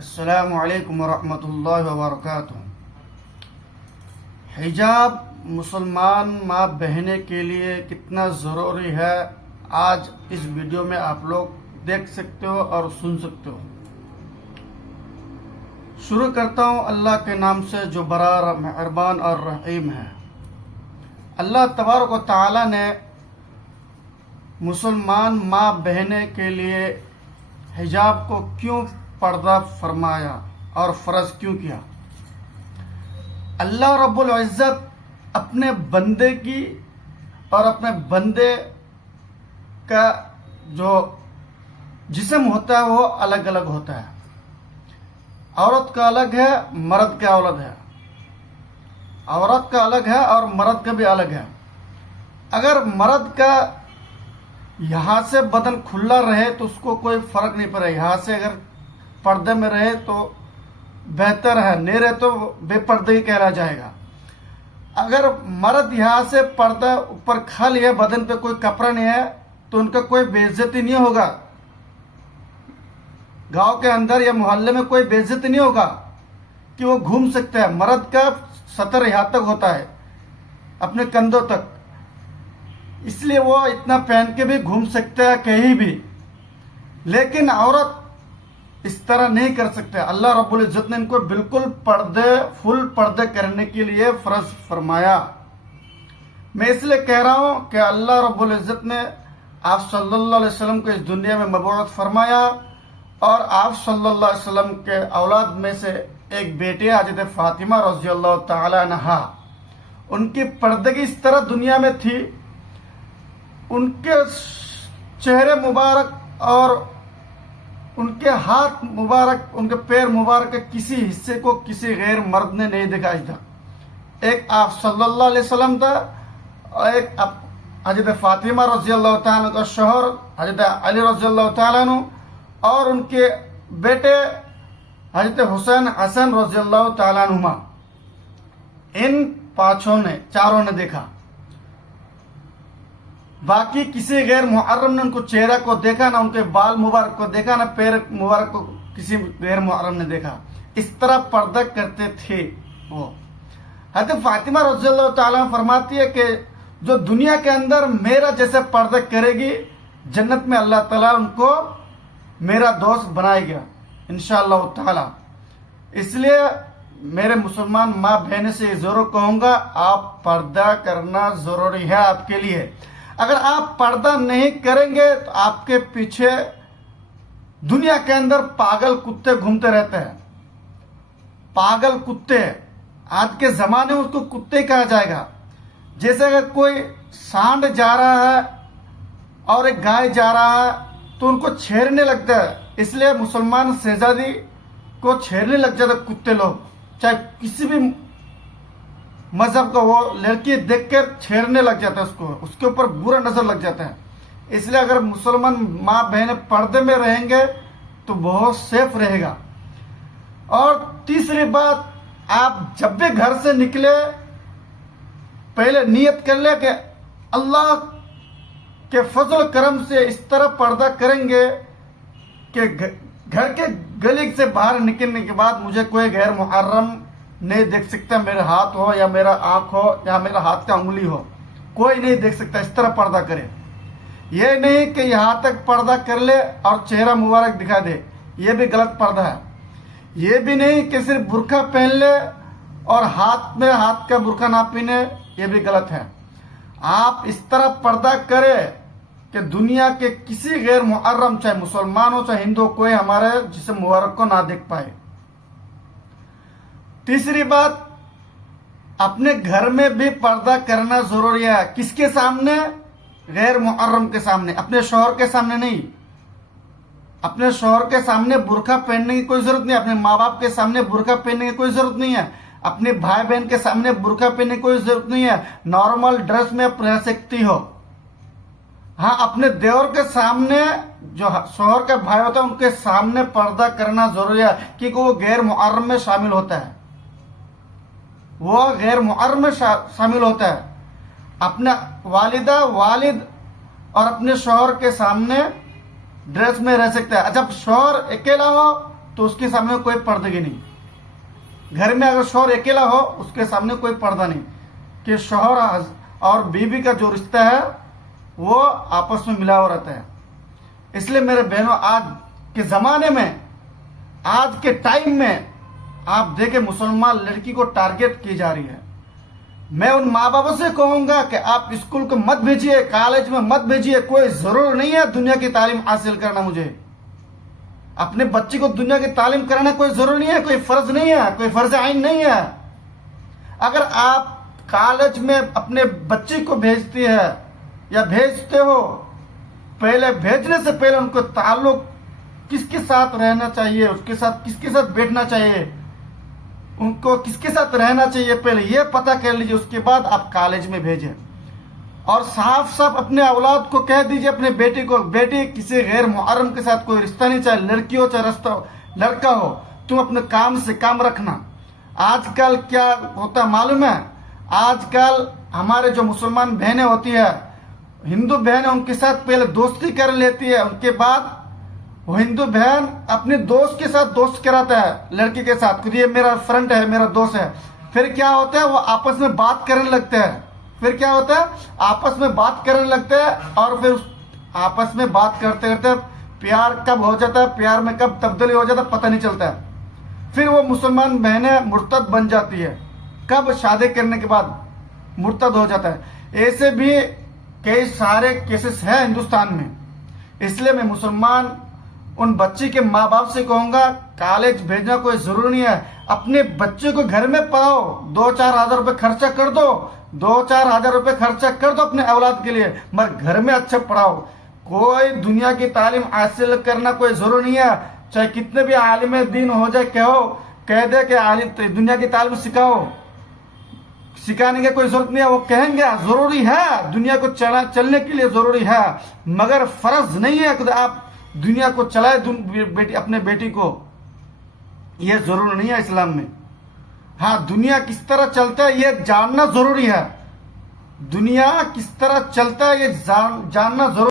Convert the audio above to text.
अस्सलामु अलैकुम वरहमतुल्लाहि वबरकातुहू। हिजाब मुसलमान माँ बहने के लिए कितना ज़रूरी है, आज इस वीडियो में आप लोग देख सकते हो और सुन सकते हो। शुरू करता हूँ अल्लाह के नाम से जो बड़ा मेहरबान और रहीम है। अल्लाह तबारक व तआला ने मुसलमान माँ बहने के लिए हिजाब को क्यों पर्दा फरमाया और फ़र्ज क्यों किया। अल्लाह रब्बुल इज़्ज़त अपने बंदे की और अपने बंदे का जो जिस्म होता है वो अलग अलग होता है। औरत का अलग है, मर्द का अलग है। औरत का अलग है और मर्द का भी अलग है। अगर मर्द का यहाँ से बदन खुला रहे तो उसको कोई फर्क नहीं पड़े, यहाँ से अगर पर्दे में रहे तो बेहतर है, नहीं रहे तो बेपर्दे ही कहला जाएगा। अगर मर्द यहाँ से पर्दा ऊपर खाली है, बदन पे कोई कपड़ा नहीं है, तो उनका कोई बेइज्जती नहीं होगा। गांव के अंदर या मोहल्ले में कोई बेइज्जती नहीं होगा कि वो घूम सकता है। मर्द का सतर यहाँ तक होता है, अपने कंधों तक, इसलिए वो इतना पहन के भी घूम सकता है कहीं भी। लेकिन औरत इस तरह नहीं कर सकते। अल्लाह रब्बुल इज़्ज़त ने इनको बिल्कुल फुल पर्दे करने के लिए फर्ज फरमाया। मैं इसलिए कह रहा हूं कि अल्लाह रब्बुल इज़्ज़त ने आप सल्लल्लाहु अलैहि वसल्लम को इस दुनिया में मबऊस फरमाया और आप सल्लल्लाहु अलैहि वसल्लम के औलाद में से एक बेटी हज़रत फातिमा रज़ियल्लाहु ताला अन्हा, उनकी पर्दगी इस तरह दुनिया में थी, उनके चेहरे मुबारक और उनके हाथ मुबारक, उनके पैर मुबारक के किसी हिस्से को किसी गैर मर्द ने नहीं दिखाई था। एक आप सल्लल्लाहु अलैहि वसल्लम था और एक हज़रत फातिमा रज़ियल्लाहु ताला का शौहर हज़रत अली रज़ियल्लाहु ताला और उनके बेटे हज़रत हुसैन हसन रज़ियल्लाहु ताला अन्हुमा। इन चारों ने देखा। बाकी किसी गैर मुहर्रम ने उनको चेहरा को देखा, ना उनके बाल मुबारक को देखा, ना पैर मुबारक को किसी गैर मुहर्रम ने देखा। इस तरह पर्दा करते थे वो। हज़रत फातिमा रज़ियल्लाहु ताला फरमाती है कि जो दुनिया के अंदर मेरा जैसे पर्दा करेगी, जन्नत में अल्लाह ताला उनको मेरा दोस्त बनाएगा इंशाअल्लाह ताला। इसलिए मेरे मुसलमान माँ बहन से जरूर कहूंगा, आप पर्दा करना जरूरी है आपके लिए। अगर आप पर्दा नहीं करेंगे तो आपके पीछे दुनिया के अंदर पागल कुत्ते घूमते रहते हैं। पागल कुत्ते, आज के जमाने में उसको कुत्ते कहा जाएगा। जैसे अगर कोई सांड जा रहा है और एक गाय जा रहा है तो उनको छेड़ने लगता है। इसलिए मुसलमान शहजादी को छेड़ने लग जाते कुत्ते लोग, चाहे किसी भी मजहब का, वो लड़की देखकर छेड़ने लग जाता है उसको, उसके ऊपर बुरा नजर लग जाता है। इसलिए अगर मुसलमान माँ बहनें पर्दे में रहेंगे तो बहुत सेफ रहेगा। और तीसरी बात, आप जब भी घर से निकले पहले नियत कर ले कि अल्लाह के फजल करम से इस तरह पर्दा करेंगे कि घर के गली से बाहर निकलने के बाद मुझे कोई गैर मुहर्रम नहीं देख सकता। मेरा हाथ हो या मेरा आंख हो या मेरा हाथ का उंगली हो, कोई नहीं देख सकता। इस तरह पर्दा करे। ये नहीं कि यहाँ तक पर्दा कर ले और चेहरा मुबारक दिखा दे, ये भी गलत पर्दा है। ये भी नहीं कि सिर्फ बुर्का पहन ले और हाथ में हाथ का बुर्का ना पहने, ये भी गलत है। आप इस तरह पर्दा करें कि दुनिया के किसी गैर मुहर्रम, चाहे मुसलमान हो चाहे हिंदू, कोई हमारे जिस्म मुबारक को ना देख पाए। तीसरी बात, अपने घर में भी पर्दा करना जरूरी है। किसके सामने? गैर मुहर्रम के सामने, अपने शौहर के सामने नहीं। अपने शौहर के सामने बुर्का पहनने की कोई जरूरत नहीं, अपने माँ बाप के सामने बुर्का पहनने की कोई जरूरत नहीं है, अपने भाई बहन के सामने बुर्का पहनने की कोई जरूरत नहीं है। नॉर्मल ड्रेस में आप रह सकती हो। हाँ, अपने देवर के सामने, जो शौहर का भाई होता है, उनके सामने पर्दा करना जरूरी है, क्योंकि वो गैर मुहर्रम में शामिल होता है। वो गैर मुहर्रम में शामिल होता है। अपने वालिदा, वालिद और अपने शौहर के सामने ड्रेस में रह सकता है। जब शौहर अकेला हो तो उसके सामने कोई पर्दगी नहीं। घर में अगर शौहर अकेला हो उसके सामने कोई पर्दा नहीं, कि शौहर और बीवी का जो रिश्ता है वो आपस में मिला हुआ रहता है। इसलिए मेरे बहनों, आज के जमाने में, आज के टाइम में आप देखें मुसलमान लड़की को टारगेट की जा रही है। मैं उन माँ बापों से कहूंगा कि आप स्कूल को मत भेजिए, कॉलेज में मत भेजिए। कोई जरूर नहीं है दुनिया की तालीम हासिल करना। मुझे अपने बच्चे को दुनिया की तालीम कराना कोई जरूर नहीं है, कोई फर्ज नहीं है, कोई फर्ज आइन नहीं है। अगर आप कॉलेज में अपने बच्चे को भेजती है या भेजते हो, पहले भेजने से पहले उनको ताल्लुक किसके साथ रहना चाहिए, उसके साथ किसके साथ बैठना चाहिए, उनको किसके साथ रहना चाहिए, पहले ये पता कर लीजिए। उसके बाद आप कॉलेज में भेजें। और साफ साफ अपने औलाद को कह दीजिए, अपने बेटी को, बेटी किसी गैर मुहर्रम के साथ कोई रिश्ता नहीं, चाहे लड़की हो चाहे लड़का हो, तुम अपने काम से काम रखना। आजकल क्या होता है मालूम है? आजकल हमारे जो मुसलमान बहनें होती है, हिंदू बहनें, उनके साथ पहले दोस्ती कर लेती है, उनके बाद वो हिंदू बहन अपने दोस्त के साथ दोस्त कराता है लड़की के साथ, खुद ये मेरा फ्रेंड है, मेरा दोस्त है। फिर क्या होता है, वो आपस में बात करने लगते हैं। फिर क्या होता है, आपस में बात करने लगते हैं, और फिर आपस में बात करते करते प्यार कब हो जाता है, प्यार में कब तब्दीली हो जाता है पता नहीं चलता है। फिर वो मुसलमान बहनें मुर्तद बन जाती है, कब शादी करने के बाद मुर्तद हो जाता है। ऐसे भी कई सारे केसेस हैं हिंदुस्तान में। इसलिए मैं मुसलमान उन बच्चे के माँ बाप से कहूंगा, कॉलेज भेजना कोई जरूरी नहीं है। अपने बच्चे को घर में पढ़ाओ, 2-4 हजार रुपए खर्चा कर दो, 2-4 हजार रुपए खर्चा कर दो अपने औलाद के लिए, मगर घर में अच्छा पढ़ाओ। कोई दुनिया की तालीम हासिल करना कोई जरूरी नहीं है। चाहे कितने भी आलिम दीन हो जाए, कह दे कि आलिम दुनिया की तालीम सिखाओ, सिखाने की कोई जरूरत नहीं है। वो कहेंगे जरूरी है, दुनिया को चलने के लिए जरूरी है, मगर फर्ज नहीं है कि आप दुनिया को चलाए बेटी, अपने बेटी को, यह जरूरी नहीं है इस्लाम में। हाँ, दुनिया किस तरह चलता है ये जानना जरूरी है। दुनिया किस तरह चलता है ये जानना जरूरी